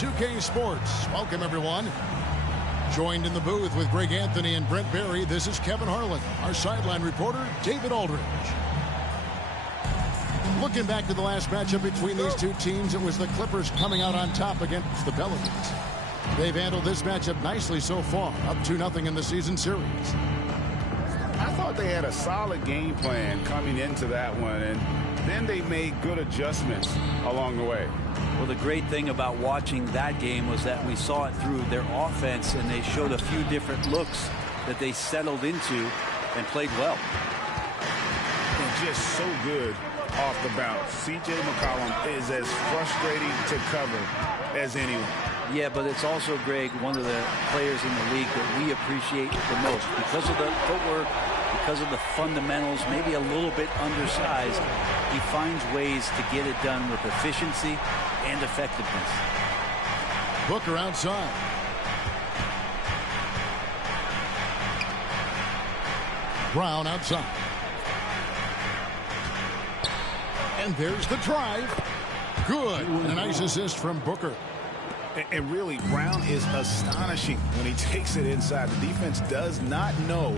2K Sports. Welcome, everyone. Joined in the booth with Greg Anthony and Brent Barry, this is Kevin Harlan. Our sideline reporter, David Aldridge. Looking back to the last matchup between these two teams, it was the Clippers coming out on top against the Pelicans. They've handled this matchup nicely so far, up 2-0 in the season series. I thought they had a solid game plan coming into that one, and then they made good adjustments along the way. Well, the great thing about watching that game was that we saw it through their offense, and they showed a few different looks that they settled into and played well. And just so good off the bounce. C.J. McCollum is as frustrating to cover as anyone. Yeah, but it's also, Greg, one of the players in the league that we appreciate the most because of the footwork, because of the fundamentals, maybe a little bit undersized. He finds ways to get it done with efficiency and effectiveness. Booker outside. Brown outside. And there's the drive. Good. And a nice assist from Booker. And really, Brown is astonishing when he takes it inside. The defense does not know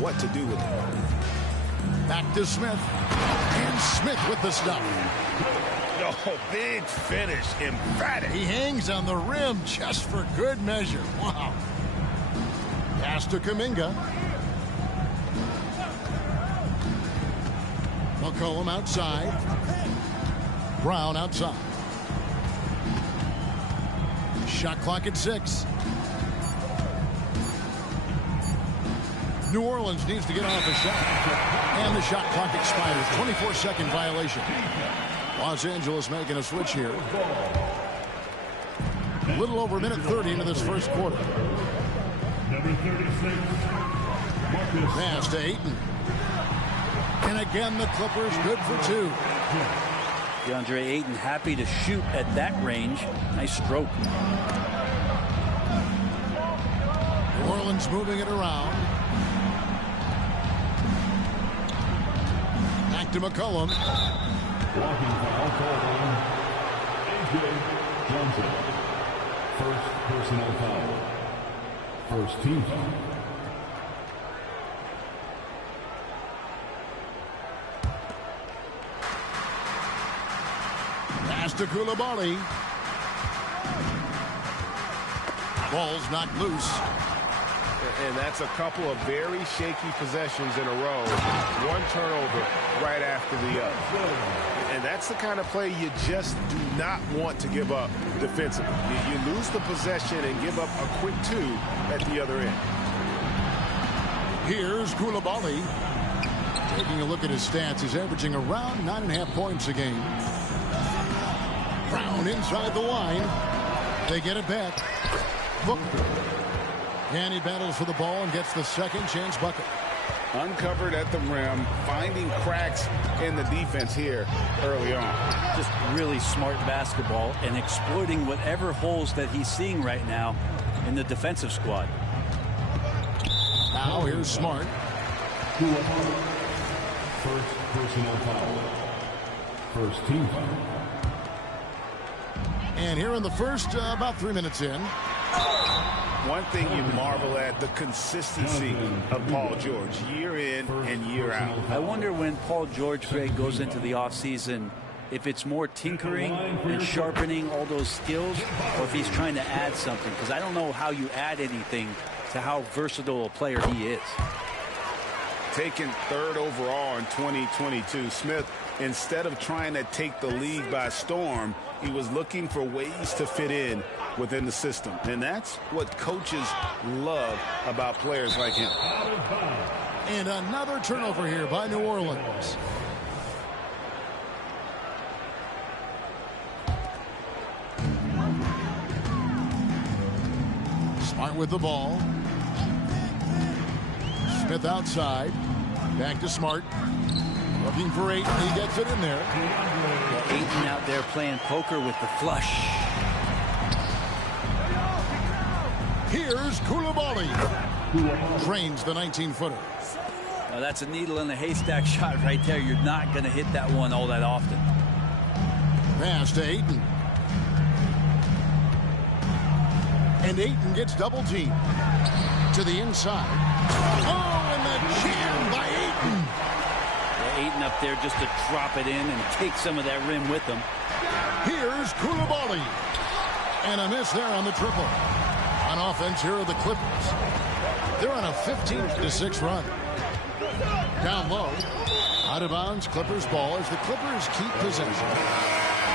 what to do with it. Back to Smith. And Smith with the stop. Oh, big finish. Emphatic. He hangs on the rim just for good measure. Wow. Pass to Kuminga. McCollum outside. Brown outside. Shot clock at 6. New Orleans needs to get off a shot. And the shot clock expires. 24-second violation. Los Angeles making a switch here. A little over a minute 30 into this first quarter. Number 36. Pass to Ayton. And again, the Clippers good for 2. DeAndre Ayton happy to shoot at that range. Nice stroke. New Orleans moving it around. Back to McCollum. Walking foul called on A.J. Johnson. First personal foul. First team foul. Pass to Koulibaly. Ball's knocked loose. And that's a couple of very shaky possessions in a row. One turnover right after the other. And that's the kind of play you just do not want to give up defensively. You lose the possession and give up a quick 2 at the other end. Here's Koulibaly. Taking a look at his stats, he's averaging around 9.5 points a game. Brown inside the line. They get it back. Booker. And he battles for the ball and gets the second chance bucket. Uncovered at the rim, finding cracks in the defense here early on. Just really smart basketball and exploiting whatever holes that he's seeing right now in the defensive squad. Now here's Smart. First personal foul. First team foul. And here in the first, about 3 minutes in. One thing you marvel at, the consistency of Paul George, year in and year out. I wonder when Paul George, Greg, goes into the offseason, if it's more tinkering and sharpening all those skills, or if he's trying to add something. Because I don't know how you add anything to how versatile a player he is. Taken 3rd overall in 2022, Smith, instead of trying to take the league by storm, he was looking for ways to fit in within the system. And that's what coaches love about players like him. And another turnover here by New Orleans. Smart with the ball. Smith outside. Back to Smart. Looking for Ayton. He gets it in there. Ayton out there playing poker with the flush. Here's Koulibaly. Drains the 19-footer. Now that's a needle in the haystack shot right there. You're not going to hit that one all that often. Pass to Ayton. And Ayton gets double teamed. To the inside. Oh, and the jam by Ayton. Yeah, Ayton up there just to drop it in and take some of that rim with him. Here's Coulibaly. And a miss there on the triple. On offense, here are the Clippers. They're on a 15-6 run. Down low. Out of bounds, Clippers ball as the Clippers keep possession.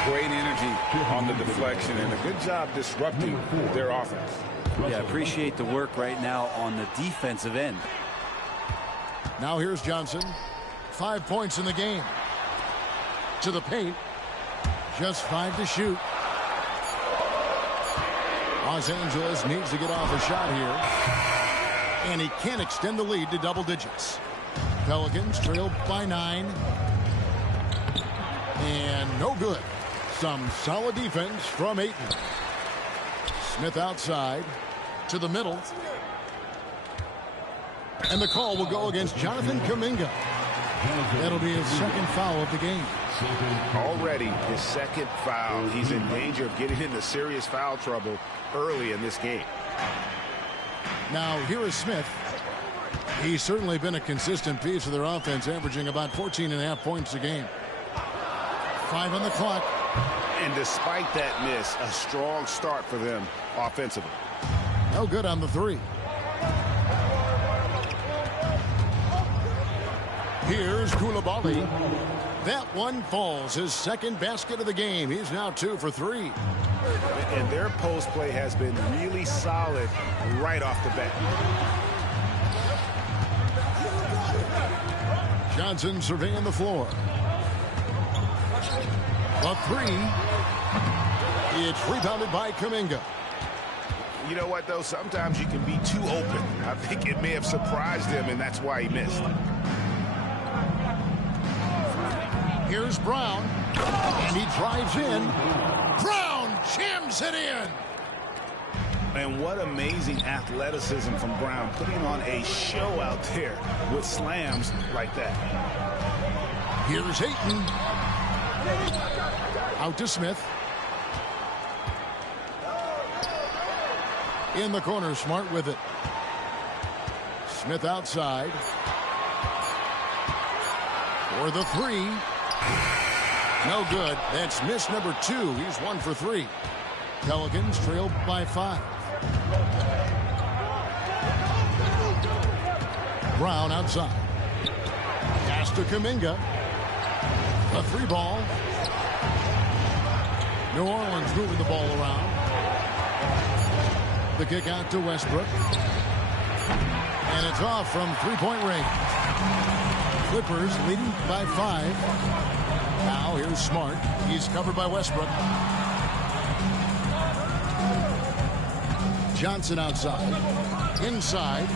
Great energy on the deflection and a good job disrupting their offense. Yeah, appreciate the work right now on the defensive end. Now here's Johnson. 5 points in the game. To the paint. Just 5 to shoot. Los Angeles needs to get off a shot here. And he can't extend the lead to double digits. Pelicans trail by 9. And no good. Some solid defense from Ayton. Smith outside to the middle. And the call will go against Jonathan Kuminga. That'll be his second foul of the game. Already his second foul. He's in danger of getting into serious foul trouble early in this game. Now here is Smith. He's certainly been a consistent piece of their offense, averaging about 14.5 points a game. 5 on the clock. And despite that miss, a strong start for them offensively. No good on the 3. Here's Coulibaly. That one falls. His second basket of the game. He's now 2 for 3. And their post play has been really solid right off the bat. Johnson surveying the floor. The 3. It's rebounded by Kuminga. You know what, though? Sometimes you can be too open. I think it may have surprised him, and that's why he missed. Here's Brown. And he drives in. Brown jams it in. And what amazing athleticism from Brown, putting on a show out there with slams like that. Here's Ayton. Out to Smith. In the corner, Smart with it. Smith outside. For the 3. No good. That's miss number 2. He's 1 for 3. Pelicans trailed by 5. Brown outside. Pass to Kuminga. A 3 ball. New Orleans moving the ball around. The kick out to Westbrook. And it's off from 3-point range. Clippers leading by 5. Now here's Smart. He's covered by Westbrook. Johnson outside. Inside.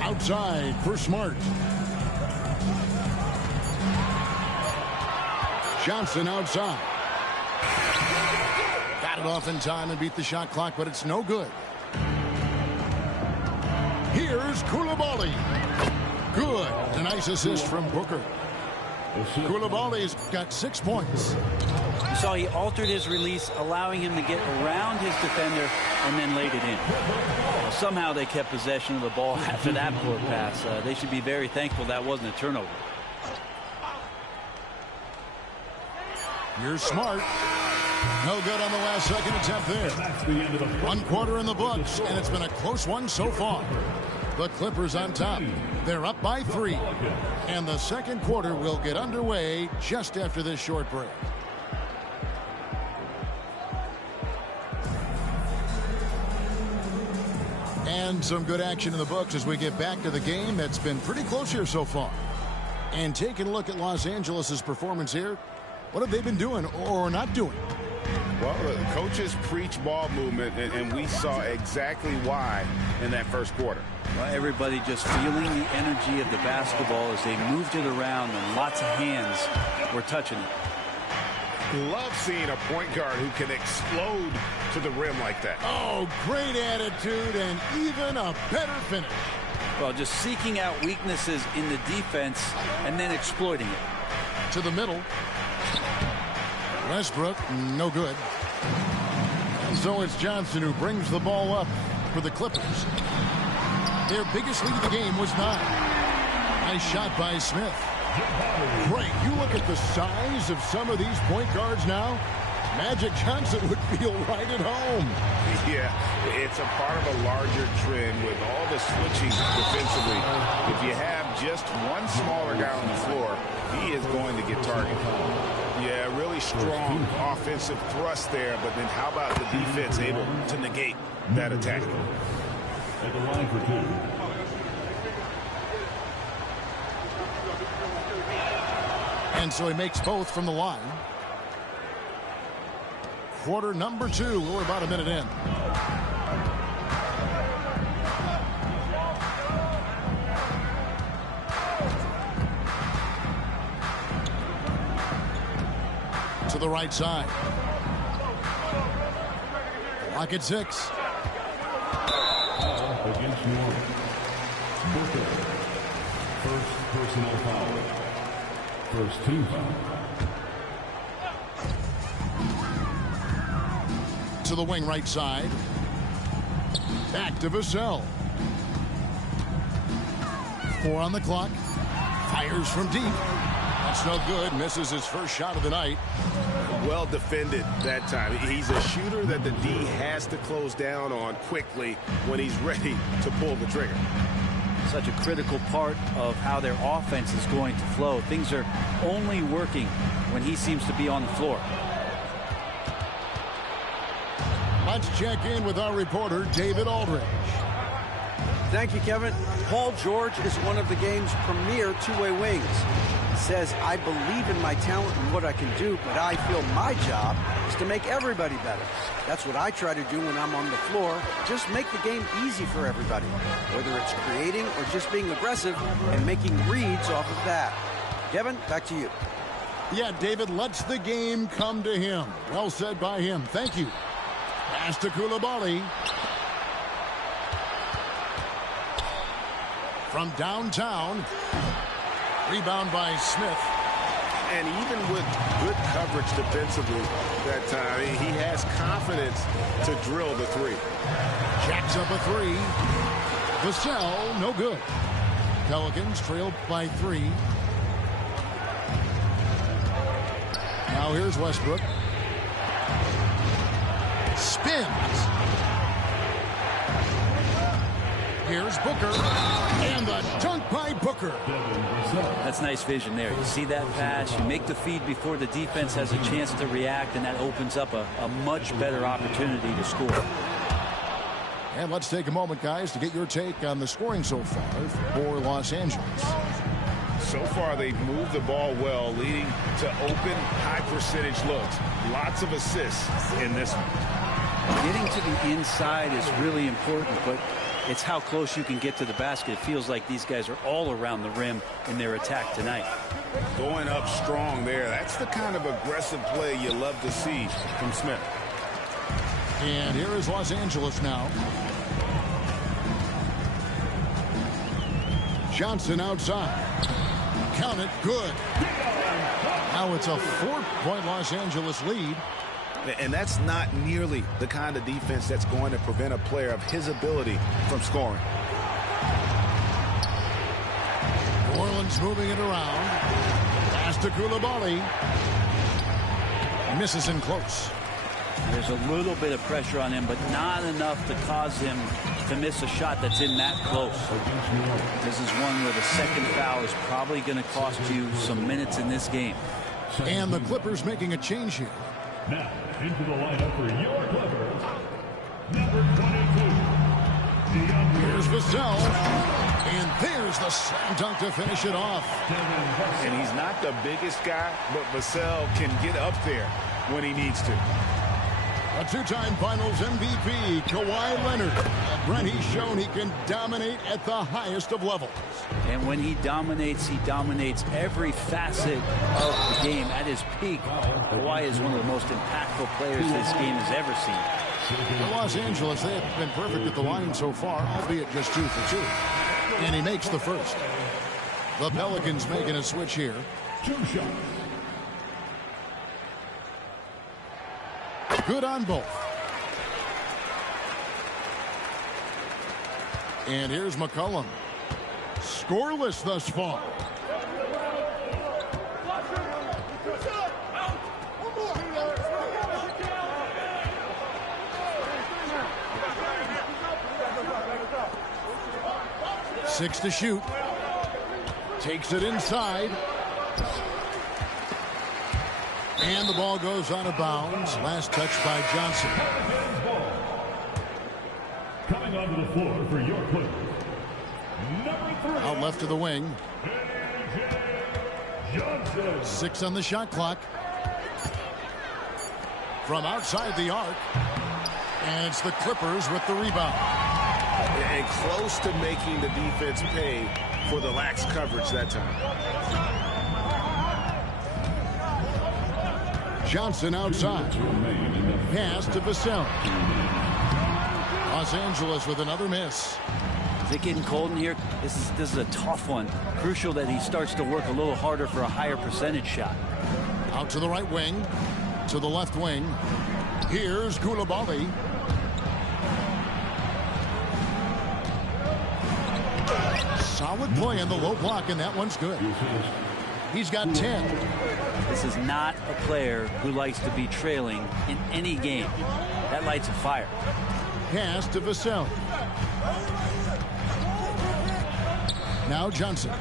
Outside for Smart. Johnson outside. Got it off in time and beat the shot clock, but it's no good. Here's Coulibaly. Good. A nice assist from Booker. Koulibaly's got 6 points. You saw he altered his release, allowing him to get around his defender and then laid it in. Well, somehow they kept possession of the ball after that poor pass. They should be very thankful that wasn't a turnover. You're Smart. No good on the last second attempt there. 1 quarter in the books, and it's been a close one so far. The Clippers on top. They're up by 3. And the second quarter will get underway just after this short break. And some good action in the books as we get back to the game that's been pretty close here so far. And taking a look at Los Angeles' performance here, what have they been doing or not doing? Well, the coaches preach ball movement, and we saw exactly why in that first quarter. Well, everybody just feeling the energy of the basketball as they moved it around, and lots of hands were touching it. Love seeing a point guard who can explode to the rim like that. Oh, great attitude and even a better finish. Well, just seeking out weaknesses in the defense and then exploiting it. To the middle. Westbrook, no good. So it's Johnson who brings the ball up for the Clippers. Their biggest lead of the game was 9. Nice shot by Smith. Greg, you look at the size of some of these point guards now. Magic Johnson would feel right at home. Yeah, it's a part of a larger trend with all the switching defensively. If you have just one smaller guy on the floor, he is going to get targeted. Yeah, really strong offensive thrust there, but then how about the defense able to negate that attack? At the line for 2. And so he makes both from the line. Quarter number 2. We're about a minute in. To the right side. Clock at 6. Against New Orleans. Booker. First personal foul. First team foul. To the wing right side. Back to Vassell. 4 on the clock. Fires from deep. That's no good. Misses his first shot of the night. Well defended that time. He's a shooter that the D has to close down on quickly when he's ready to pull the trigger. Such a critical part of how their offense is going to flow. Things are only working when he seems to be on the floor. Let's check in with our reporter, David Aldridge. Thank you, Kevin. Paul George is one of the game's premier two-way wings. He says, I believe in my talent and what I can do, but I feel my job is to make everybody better. That's what I try to do when I'm on the floor. Just make the game easy for everybody, whether it's creating or just being aggressive and making reads off of that. Kevin, back to you. Yeah, David lets the game come to him. Well said by him. Thank you. Pass to Coulibaly. From downtown. Rebound by Smith. And even with good coverage defensively that time, he has confidence to drill the 3. Jacks up a 3. Vassell, no good. Pelicans trailed by 3. Now here's Westbrook. Spins. Here's Booker. And the dunk by Booker. That's nice vision there. You see that pass, you make the feed before the defense has a chance to react, and that opens up a much better opportunity to score. And let's take a moment, guys, to get your take on the scoring so far for Los Angeles. So far, they've moved the ball well, leading to open, high-percentage looks. Lots of assists in this one. Getting to the inside is really important, but it's how close you can get to the basket. It feels like these guys are all around the rim in their attack tonight. Going up strong there. That's the kind of aggressive play you love to see from Smith. And here is Los Angeles now. Johnson outside. Count it. Good. Now it's a 4-point Los Angeles lead. And that's not nearly the kind of defense that's going to prevent a player of his ability from scoring. New Orleans moving it around. Pass to Coulibaly. Misses in close. There's a little bit of pressure on him, but not enough to cause him to miss a shot that's in that close. This is one where the second foul is probably going to cost you some minutes in this game. And the Clippers making a change here. Now, into the lineup for your Clippers, number 22. Here's Vassell. And there's the slam dunk to finish it off. And he's not the biggest guy, but Vassell can get up there when he needs to. A two-time Finals MVP, Kawhi Leonard. Brent, he's shown he can dominate at the highest of levels. And when he dominates every facet of the game at his peak. Kawhi is one of the most impactful players this game has ever seen. For Los Angeles, they have been perfect at the line so far, albeit just 2 for 2. And he makes the first. The Pelicans making a switch here. 2 shots. Good on both. And here's McCollum. Scoreless thus far. Six to shoot. Takes it inside. And the ball goes out of bounds. Last touch by Johnson. Coming onto the floor for your Clippers, number 3. Out left to the wing. Johnson. 6 on the shot clock. From outside the arc. And it's the Clippers with the rebound. And close to making the defense pay for the lax coverage that time. Johnson outside. Pass to Vassell. Los Angeles with another miss. Is it getting cold in here? This is a tough one. Crucial that he starts to work a little harder for a higher percentage shot. Out to the right wing. To the left wing. Here's Coulibaly. Solid play in the low block, and that one's good. He's got 10. This is not a player who likes to be trailing in any game. That lights a fire. Pass to Vassell. Now Johnson.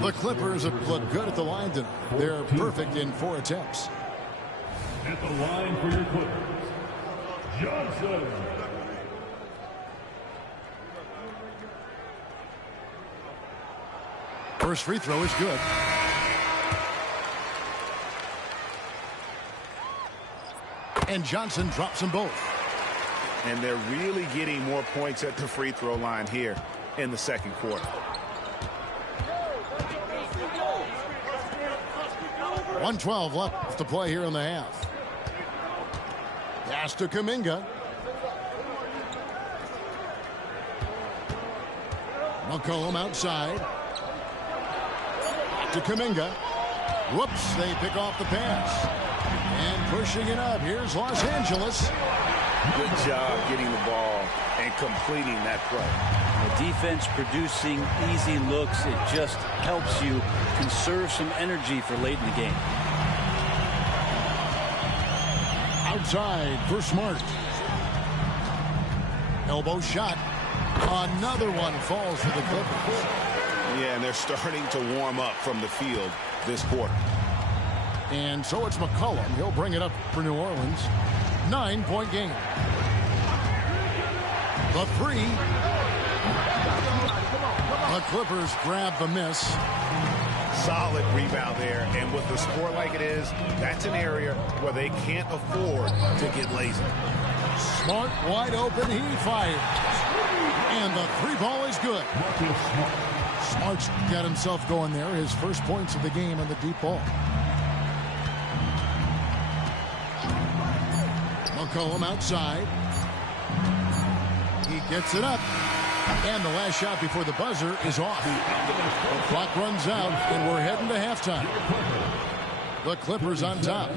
The Clippers have looked good at the line tonight. They're perfect in 4 attempts. At the line for your Clippers, Johnson. First free throw is good. And Johnson drops them both. And they're really getting more points at the free throw line here in the second quarter. .112 left to play here in the half. Pass to Kuminga. McCollum outside. To Kuminga. Whoops, they pick off the pass. And pushing it up. Here's Los Angeles. Good job getting the ball and completing that play. The defense producing easy looks. It just helps you conserve some energy for late in the game. Outside for Smart. Elbow shot. Another one falls for the Clippers. Yeah, and they're starting to warm up from the field this quarter. And so it's McCollum. He'll bring it up for New Orleans. 9-point game. The three. The Clippers grab the miss. Solid rebound there. And with the score like it is, that's an area where they can't afford to get lazy. Smart wide open. He fires. And the three ball is good. Smart's got himself going there. His first points of the game on the deep ball. McCollum outside. He gets it up. And the last shot before the buzzer is off. The clock runs out, and we're heading to halftime. The Clippers on top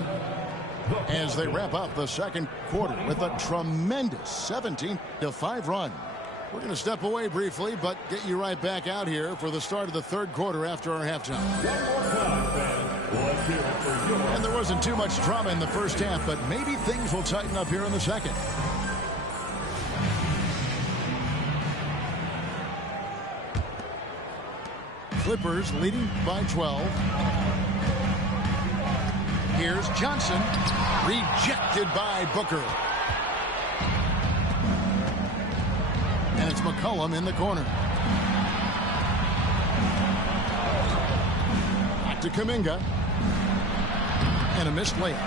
as they wrap up the second quarter with a tremendous 17-5 run. We're going to step away briefly, but get you right back out here for the start of the third quarter after our halftime. And there wasn't too much drama in the first half, but maybe things will tighten up here in the second. Clippers leading by 12. Here's Johnson. Rejected by Booker. And it's McCollum in the corner. Back to Kuminga. And a missed layup.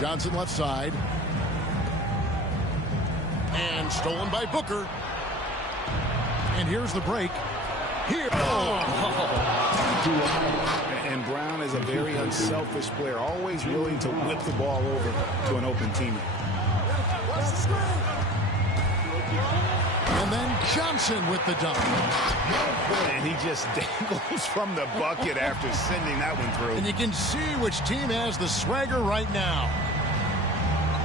Johnson left side. And stolen by Booker. And here's the break. Here. And Brown is a very unselfish player, always willing to whip the ball over to an open teammate. And then Johnson with the dunk. And he just dangles from the bucket after sending that one through. And you can see which team has the swagger right now.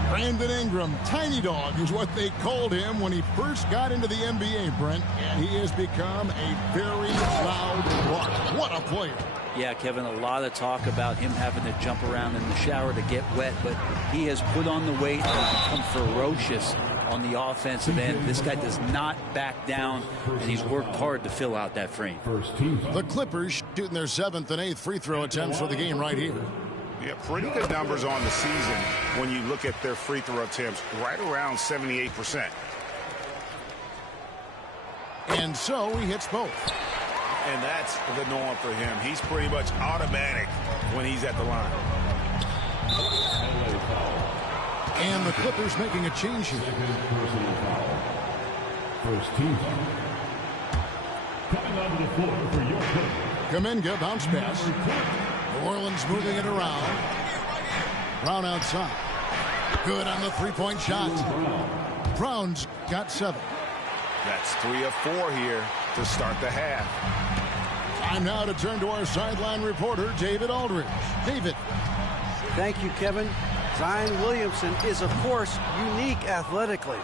Brandon Ingram, Tiny Dog is what they called him when he first got into the NBA, Brent. He has become a very loud bark. What a player. Yeah, Kevin, a lot of talk about him having to jump around in the shower to get wet, but he has put on the weight and become ferocious on the offensive end. This guy does not back down, and he's worked hard to fill out that frame. The Clippers shooting their 7th and 8th free throw attempts for the game right here. Yeah, pretty good numbers on the season when you look at their free throw attempts, right around 78%. And so he hits both. And that's the norm for him. He's pretty much automatic when he's at the line. And the Clippers making a change here. First team foul. Coming onto the floor for your Clippers. Kuminga bounce pass. New Orleans moving it around. Brown outside. Good on the three-point shot. Brown's got 7. That's 3 of 4 here to start the half. Time now to turn to our sideline reporter, David Aldridge. David. Thank you, Kevin. Zion Williamson is, of course, unique athletically.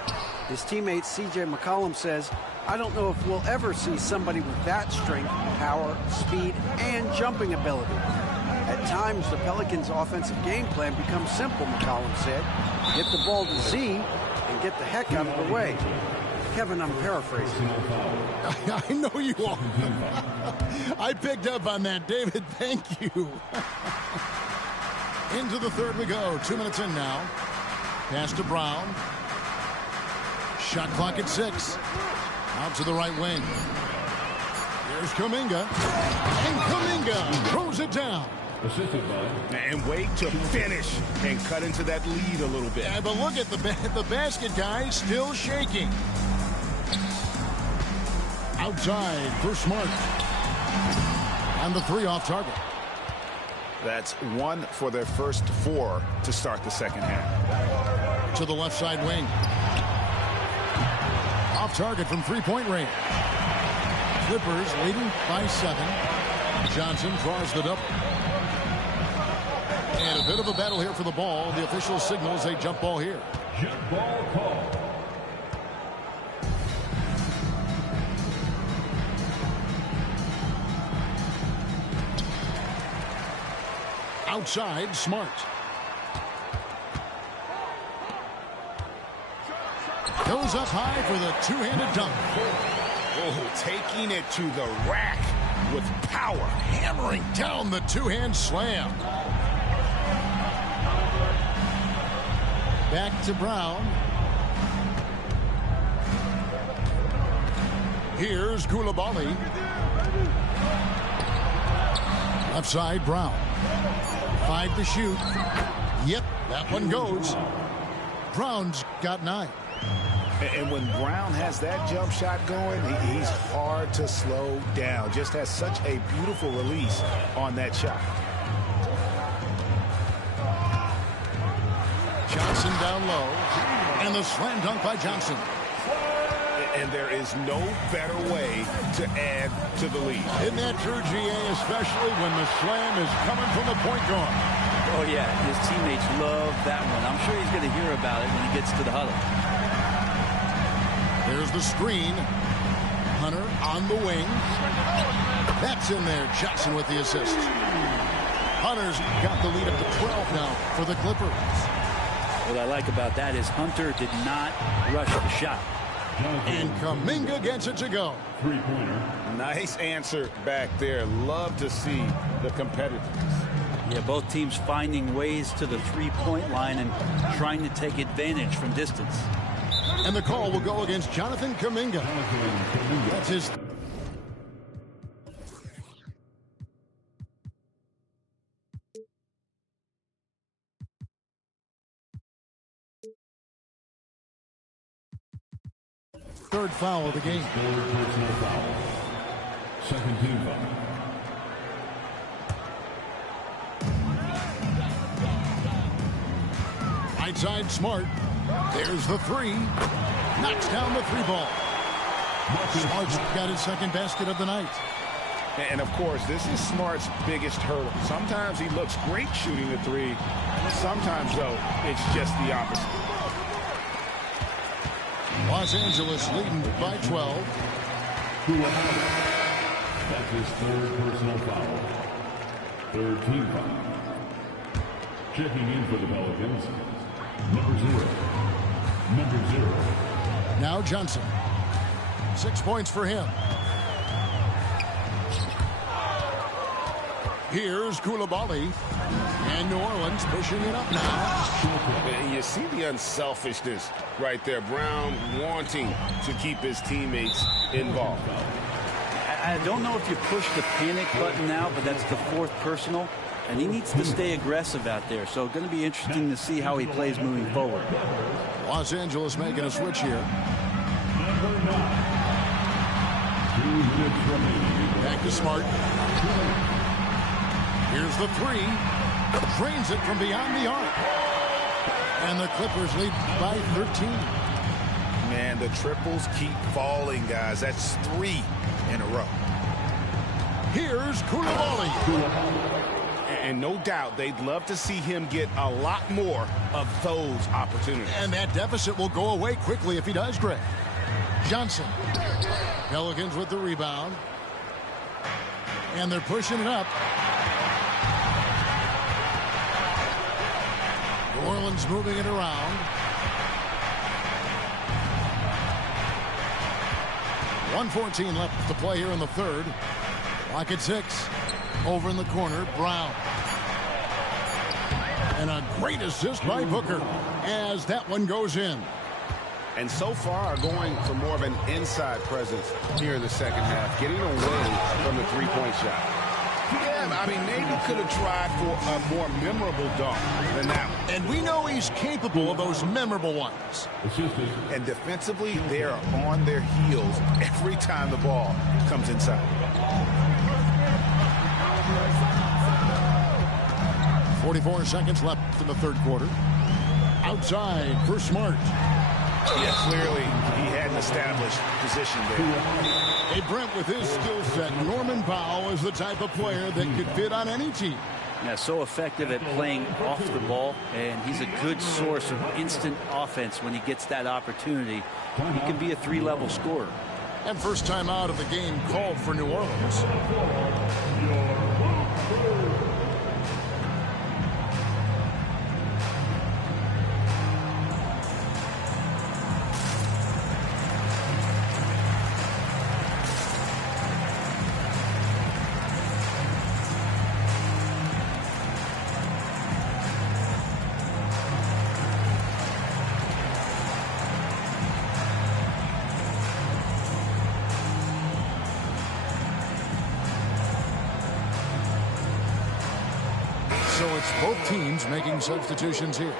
His teammate C.J. McCollum says, I don't know if we'll ever see somebody with that strength, power, speed, and jumping ability. At times, the Pelicans' offensive game plan becomes simple, McCollum said. Get the ball to Z and get the heck out of the way. Kevin, I'm paraphrasing. I know you are. I picked up on that, David. Thank you. Into the third we go. 2 minutes in now. Pass to Brown. Shot clock at 6. Out to the right wing. Here's Kuminga. And Kuminga throws it down. And wait to finish and cut into that lead a little bit. Yeah, but look at the basket guy still shaking. Outside for Smart. And the 3 off target. That's 1 for their first 4 to start the second half. To the left side wing. Off target from three-point range. Clippers leading by 7. Johnson draws the double. And a bit of a battle here for the ball. The official signals a jump ball here. Jump ball call. Outside, Smart. Goes up high for the two-handed dunk. Oh, taking it to the rack with power. Hammering down the two-hand slam. Back to Brown. Here's Koulibaly. Left side, Brown. 5 to shoot. Yep, that one goes. Brown's got 9. And when Brown has that jump shot going, he's hard to slow down. Just has such a beautiful release on that shot. Johnson down low. And the slam dunk by Johnson. And there is no better way to add to the lead. Isn't that true, GA? Especially when the slam is coming from the point guard. Oh, yeah. His teammates love that one. I'm sure he's going to hear about it when he gets to the huddle. There's the screen. Hunter on the wing. That's in there. Johnson with the assist. Hunter's got the lead up to 12 now for the Clippers. What I like about that is Hunter did not rush the shot. And Kuminga gets it to go. Three-pointer. Nice answer back there. Love to see the competitiveness. Yeah, both teams finding ways to the three-point line and trying to take advantage from distance. And the call will go against Jonathan Kuminga. That's his. Third foul of the game. Third personal foul. Second team foul. Right side, Smart. There's the 3. Knocks down the 3 ball. Smart's got his second basket of the night. And, of course, this is Smart's biggest hurdle. Sometimes he looks great shooting the three. Sometimes, though, it's just the opposite. Los Angeles leading by 12. That's his third personal foul. Third team foul. Checking in for the Pelicans, number 0. Number 0. Now Johnson. 6 points for him. Here's Coulibaly. And New Orleans pushing it up now. And you see the unselfishness right there. Brown wanting to keep his teammates involved. I don't know if you push the panic button now, but that's the fourth personal. And he needs to stay aggressive out there. So going to be interesting to see how he plays moving forward. Los Angeles making a switch here. Back to Smart. Here's the three. Drains it from beyond the arc. And the Clippers lead by 13. Man, the triples keep falling, guys. That's 3 in a row. Here's Coulibaly. And no doubt they'd love to see him get a lot more of those opportunities. And that deficit will go away quickly if he does, Greg. Johnson. Pelicans with the rebound. And they're pushing it up. New Orleans moving it around. 1:14 left to play here in the third. Clock at 6. Over in the corner, Brown. And a great assist by Booker as that one goes in. And so far going for more of an inside presence here in the second half, getting away from the three-point shot. Yeah, I mean, maybe could have tried for a more memorable dunk than that one. And we know he's capable of those memorable ones. And defensively, they are on their heels every time the ball comes inside. 44 seconds left in the third quarter. Outside for Smart. Yeah, clearly he had an established position there. Hey, Brent, with his skill set, Norman Powell is the type of player that could fit on any team. Yeah, so effective at playing off the ball, and he's a good source of instant offense when he gets that opportunity. He can be a three-level scorer. And first time out of the game called for New Orleans. So it's both teams making substitutions here.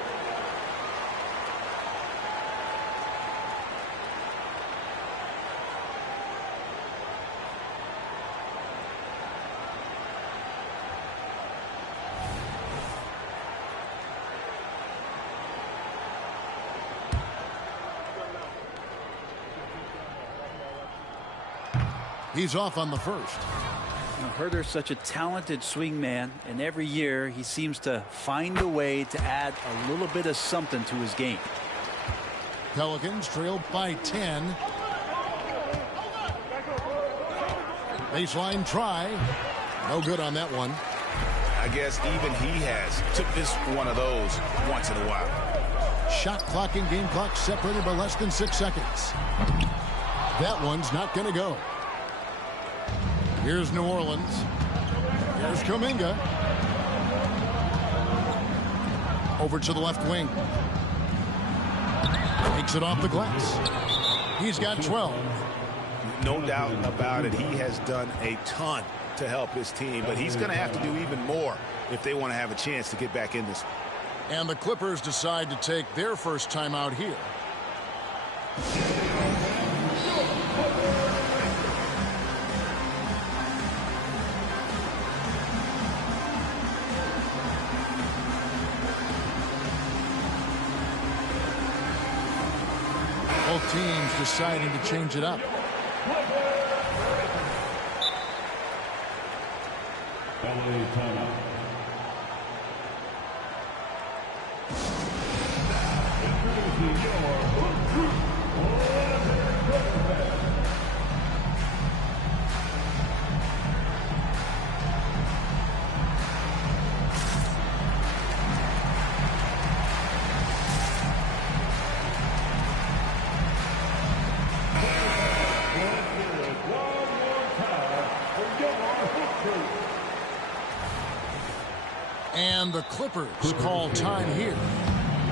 He's off on the first. Huerter's such a talented swing man, and every year he seems to find a way to add a little bit of something to his game. Pelicans trailed by 10. Baseline try. No good on that one. I guess even he has took this one of those once in a while. Shot clock and game clock separated by less than 6 seconds. That one's not going to go. Here's New Orleans. Here's Kuminga. Over to the left wing. Takes it off the glass. He's got 12. No doubt about it. He has done a ton to help his team, but he's going to have to do even more if they want to have a chance to get back in this. And the Clippers decide to take their first time out here. Both teams deciding to change it up. LA timeout. Introducing your And the Clippers call time here.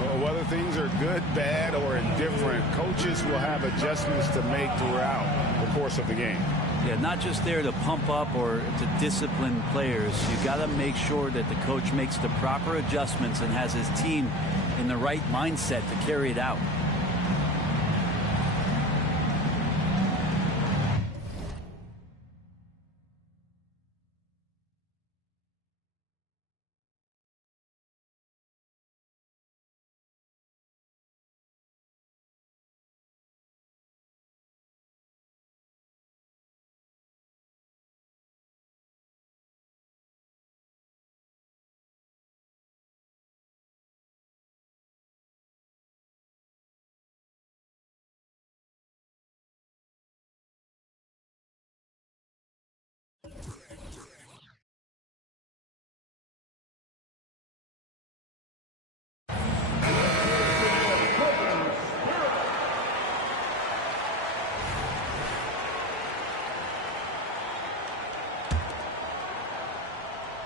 Well, whether things are good, bad, or indifferent, coaches will have adjustments to make throughout the course of the game. Yeah, not just there to pump up or to discipline players. You got to make sure that the coach makes the proper adjustments and has his team in the right mindset to carry it out.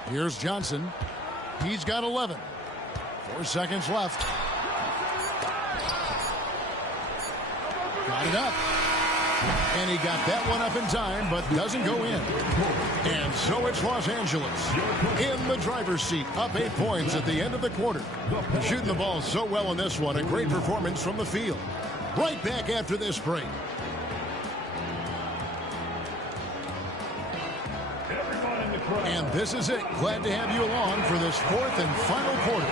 Here's Johnson. He's got 11. 4 seconds left. Got it up. And he got that one up in time, but doesn't go in. And so it's Los Angeles in the driver's seat, up 8 points at the end of the quarter. Shooting the ball so well in this one. A great performance from the field. Right back after this break. And this is it. Glad to have you along for this 4th and final quarter.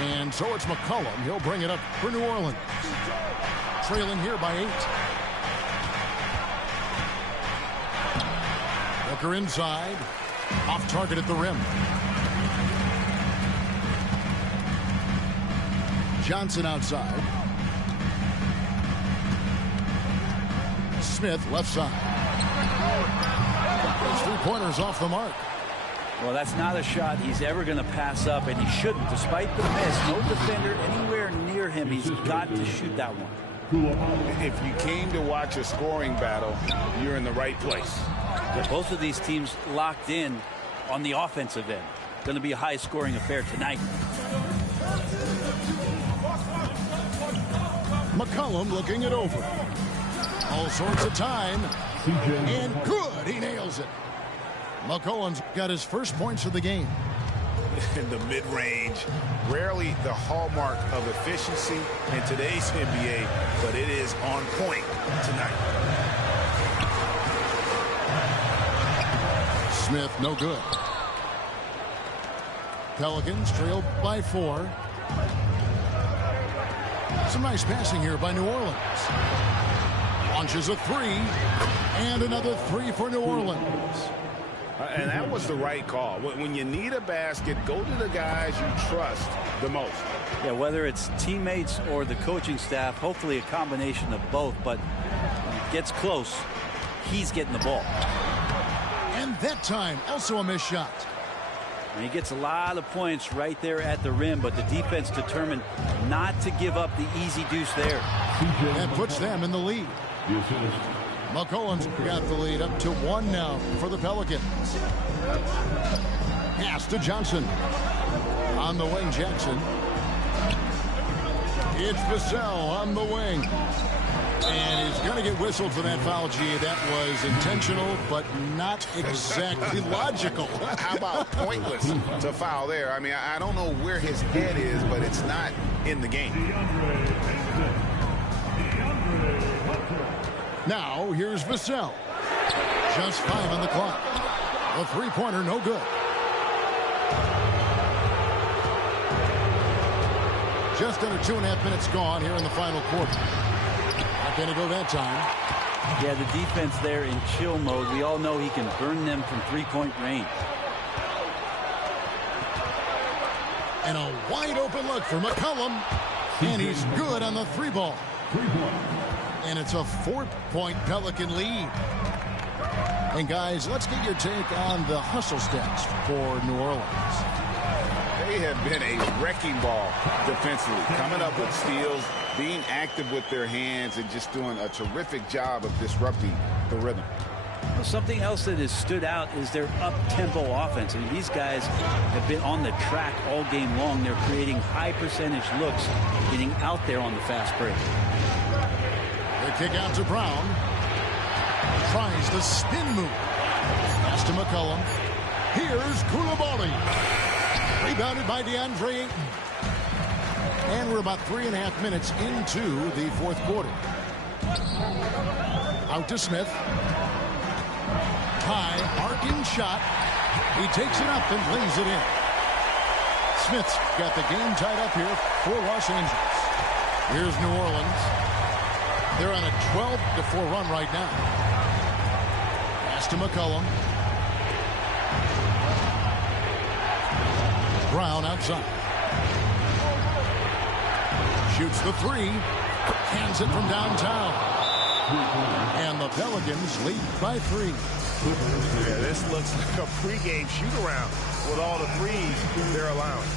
And so it's McCollum. He'll bring it up for New Orleans. Trailing here by 8. Booker inside. Off target at the rim. Johnson outside. Smith left side. Those 3-pointers off the mark. Well, that's not a shot he's ever going to pass up, and he shouldn't. Despite the miss, no defender anywhere near him. He's got to shoot that one. If you came to watch a scoring battle, you're in the right place. Both of these teams locked in on the offensive end. Going to be a high-scoring affair tonight. McCollum looking it over. All sorts of time. And good. He nails it. McCollum's got his first points of the game. In the mid-range, rarely the hallmark of efficiency in today's NBA, but it is on point tonight. Smith, no good. Pelicans trail by 4. Some nice passing here by New Orleans. Launches a 3, and another 3 for New Orleans. And that was the right call. When you need a basket, go to the guys you trust the most. Yeah, whether it's teammates or the coaching staff, hopefully a combination of both, but when it gets close, he's getting the ball. And that time, also a missed shot. And he gets a lot of points right there at the rim, but the defense determined not to give up the easy deuce there. And puts them in the lead. McCollum's got the lead up to 1 now for the Pelicans. Pass to Johnson. On the wing, Jackson. It's Vassell on the wing. And he's going to get whistled for that foul, G. That was intentional, but not exactly logical. How about pointless to foul there? I mean, I don't know where his head is, but it's not in the game. Now, here's Vassell. Just 5 on the clock. The 3-pointer, no good. Just under 2.5 minutes gone here in the final quarter. Not going to go that time. Yeah, the defense there in chill mode. We all know he can burn them from three-point range. And a wide open look for McCollum. And he's good on the three ball. And it's a 4-point Pelican lead. And guys, let's get your take on the hustle stats for New Orleans. They have been a wrecking ball defensively, coming up with steals, being active with their hands, and just doing a terrific job of disrupting the rhythm. Well, something else that has stood out is their up-tempo offense. I mean, these guys have been on the track all game long. They're creating high-percentage looks, getting out there on the fast break. The kick out to Brown. Tries the spin move. Pass to McCollum. Here's Coulibaly. Rebounded by DeAndre Ayton. And we're about 3.5 minutes into the fourth quarter. Out to Smith. High arcing shot. He takes it up and lays it in. Smith's got the game tied up here for Los Angeles. Here's New Orleans. They're on a 12-4 run right now. Pass to McCollum. Brown outside. Shoots the three. Hands it from downtown. And the Pelicans lead by 3. Yeah, this looks like a pregame shoot-around with all the threes they're allowing.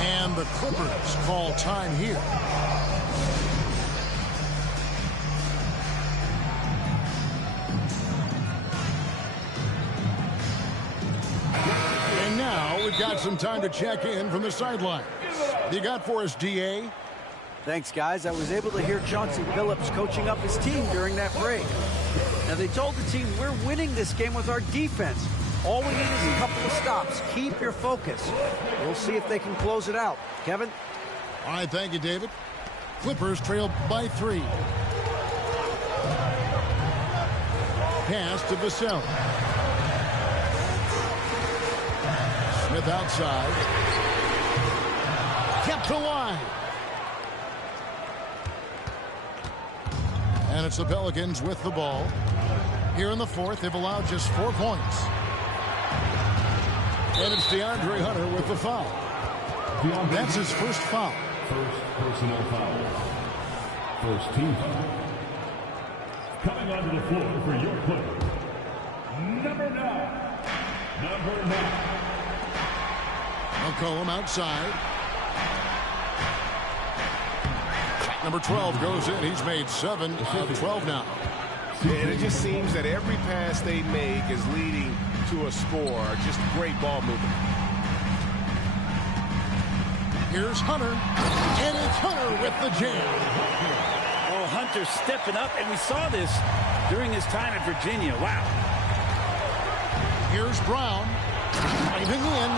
And the Clippers call time here. And now we've got some time to check in from the sidelines. You got for us, DA? Thanks, guys. I was able to hear Chauncey Billups coaching up his team during that break. Now, they told the team, we're winning this game with our defense. All we need is a couple of stops. Keep your focus. We'll see if they can close it out. Kevin? All right, thank you, David. Clippers trail by 3. Pass to Vassell. Smith outside. Kept alive. And it's the Pelicans with the ball. Here in the fourth, they've allowed just 4 points. And it's DeAndre Hunter with the foul. That's his first foul. First personal foul. First team foul. Coming onto the floor for your player. Number 9. McCollum outside. Number 12 goes in. He's made 7 out of 12 now. And it just seems that every pass they make is leading to a score. Just great ball movement. Here's Hunter. And it's Hunter with the jam. Oh, Hunter stepping up, and we saw this during his time at Virginia. Wow. Here's Brown. Driving in.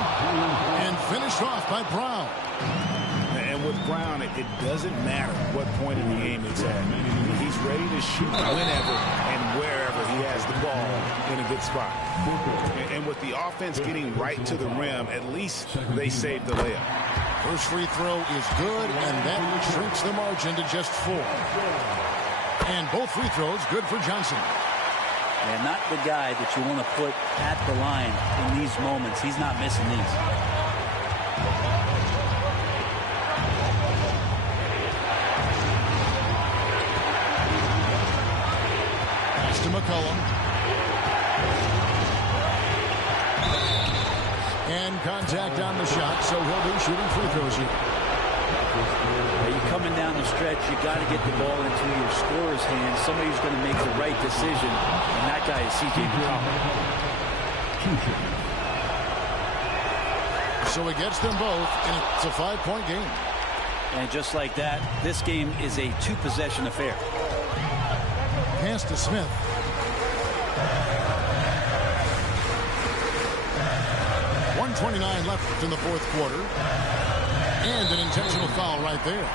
And finished off by Brown. And with Brown, it doesn't matter what point in the game it's at. He's ready to shoot whenever and wherever he has the ball in a good spot. And with the offense getting right to the rim, at least they saved the layup. First free throw is good, and that shrinks the margin to just 4. And both free throws good for Johnson. And not the guy that you want to put at the line in these moments. He's not missing these. Pass to McCollum. And contact on the shot, so he'll be shooting free throws here. You're coming down the stretch, you got to get the ball into your scorer's hands, somebody who's going to make the right decision, and that guy is C.J. McCollum. So he gets them both, and it's a 5-point game. And just like that, this game is a 2-possession affair. Pass to Smith. .129 left in the fourth quarter. And an intentional foul right there.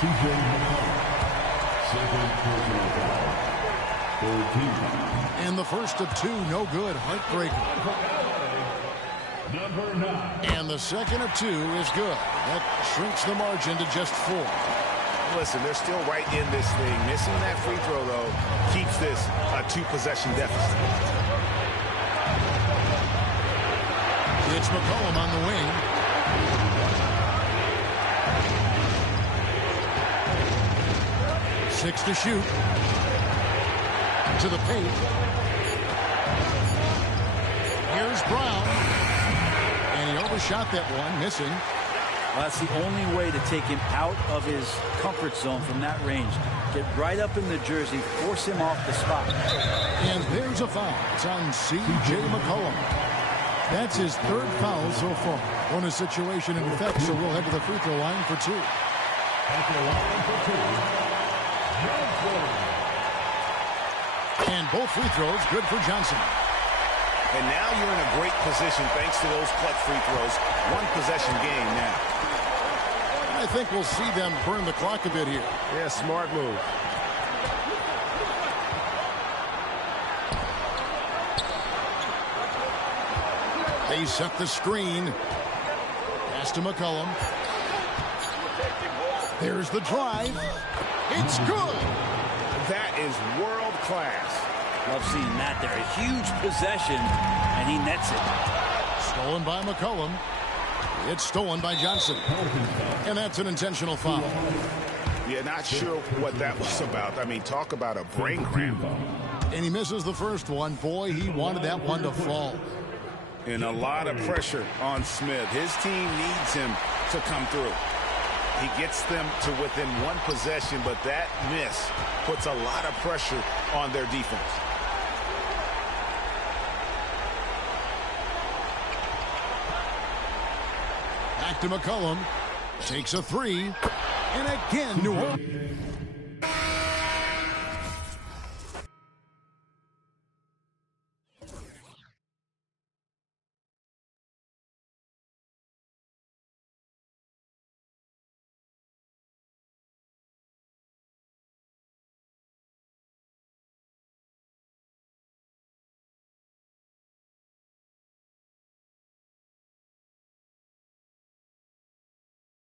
C.J. McCollum. Second personal foul. Third team foul. And the first of 2, no good. Heartbreaker. Number Number 9. And the second of 2 is good. That shrinks the margin to just 4. Listen, they're still right in this thing. Missing that free throw, though, keeps this a 2-possession deficit. It's McCollum on the wing. Six to shoot. To the paint. Here's Brown. And he overshot that one, missing. Well, that's the only way to take him out of his comfort zone from that range. Get right up in the jersey, force him off the spot. And there's a foul. It's on C.J. McCollum. That's his 3rd foul so far. Bonus situation in effect, so we'll head to the free throw line for 2. At the line for 2, Johnson. And both free throws good for Johnson. And now you're in a great position thanks to those clutch free throws. 1-possession game now. I think we'll see them burn the clock a bit here. Yeah, smart move. They set the screen. Pass to McCollum. There's the drive. It's good. That is world class. Love seeing that there. A huge possession, and he nets it. Stolen by McCollum. It's stolen by Johnson. And that's an intentional foul. Yeah, not sure what that was about. I mean, talk about a brain cramp. And he misses the first one. Boy, he wanted that one to fall. And a lot of pressure on Smith. His team needs him to come through. He gets them to within 1 possession, but that miss puts a lot of pressure on their defense. Back to McCollum. Takes a 3. And again, New Orleans.